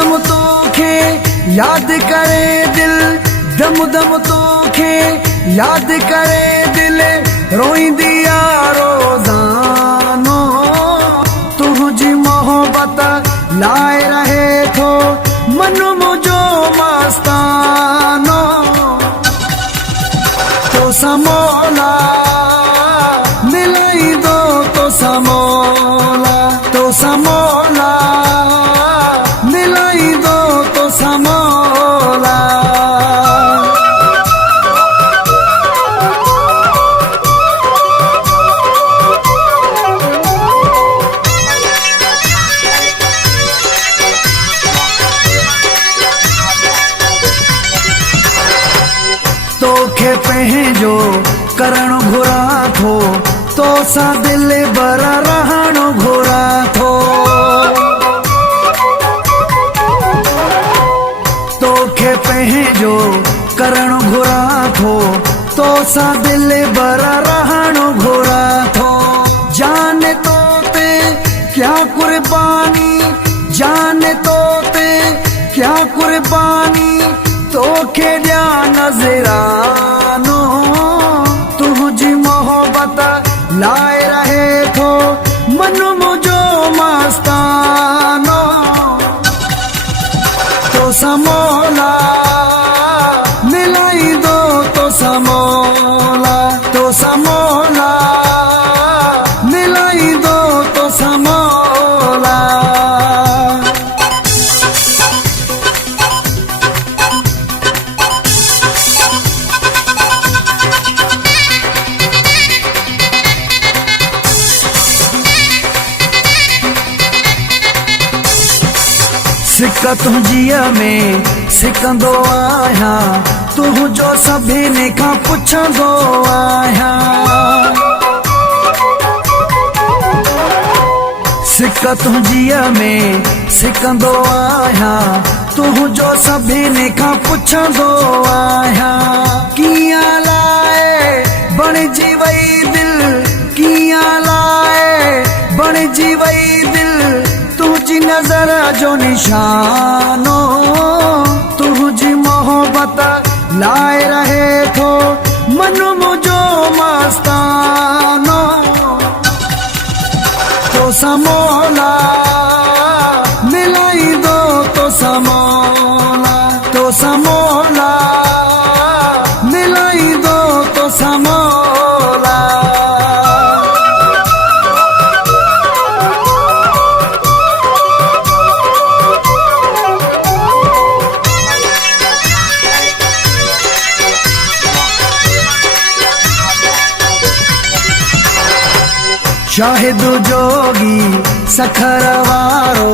दम तोखे याद करे दिल, दम दम तोखे याद करे दिल, रोईंदी आ रोज़ानो तुझी मोहब्बत लाए रहे थो मन मुझो मस्तानो। तो समोला मिलाई दो तो समोला, तो समोला मिलाई दो तो समोला। तोखे पंहिंजो करण घुरा थो, तो सा दिल बर रहण घुरा थो। तोखे पंहिंजो करण घुरा थो, तो सा दिल बर रहण घुरा थो। जाने तो ते क्या कुर्बानी, जाने तो ते क्या कुर्बानी, तोखे ॾिया नज़रानो तुझी मोहब्बत लाए रहे थो मन मुझो मस्तानो। तो समोला मिलाई दो तो समोला, तो समोला मिलाई दो तो समोला। सिक तुंहिंजीअ में सिकंदो आहियां, तुंहिंजो सभिनी खां पुछंदो आहियां। सिक तुंहिंजीअ में सिकंदो आहियां, तुंहिंजो सभिनी खां पुछंदो आहियां। कीअं लाए बणिजी वई दिल, कीअं लाए बणिजी वई दिल, तुझी नजर जो निशानो तुझी मोहब्बत लाए रहे थो मन मुझो मस्तानो। तो समोला मिलाई दो तो समोला, तो समोला मिलाई दो तो समोला। शाहिद जोगी सखर वारो,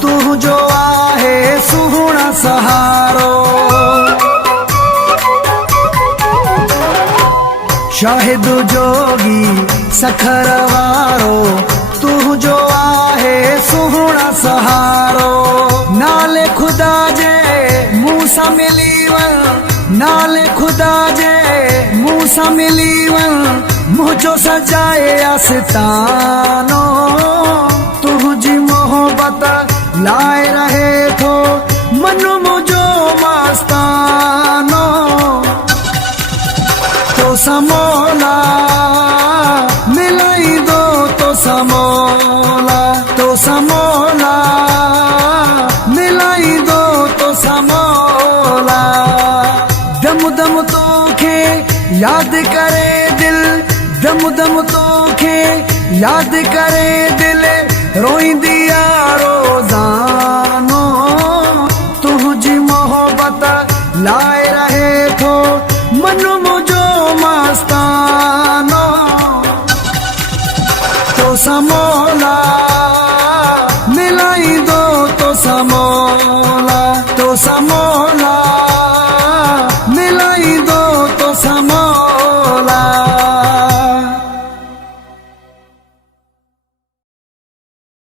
तुझो आहे सुहिणा सहारो। शाहिद जोगी सखर वारो, तुझो आहे सुहिणा सहारो। नाले खुदा जे मुंह सां मिली वञ, नाले खुदा जे मुंह सां मिली वञ, मुझो सजाए आस्तानो तुझी मोहब्बत लाए रहे थो मन मुझो मस्तानो। तो समोला मिलाई दो तो समोला, तो समोला मिलाई दो तो समोला। दम दम तोखे याद करे दिल, दम दम तोखे याद करे दिल, रोईंदी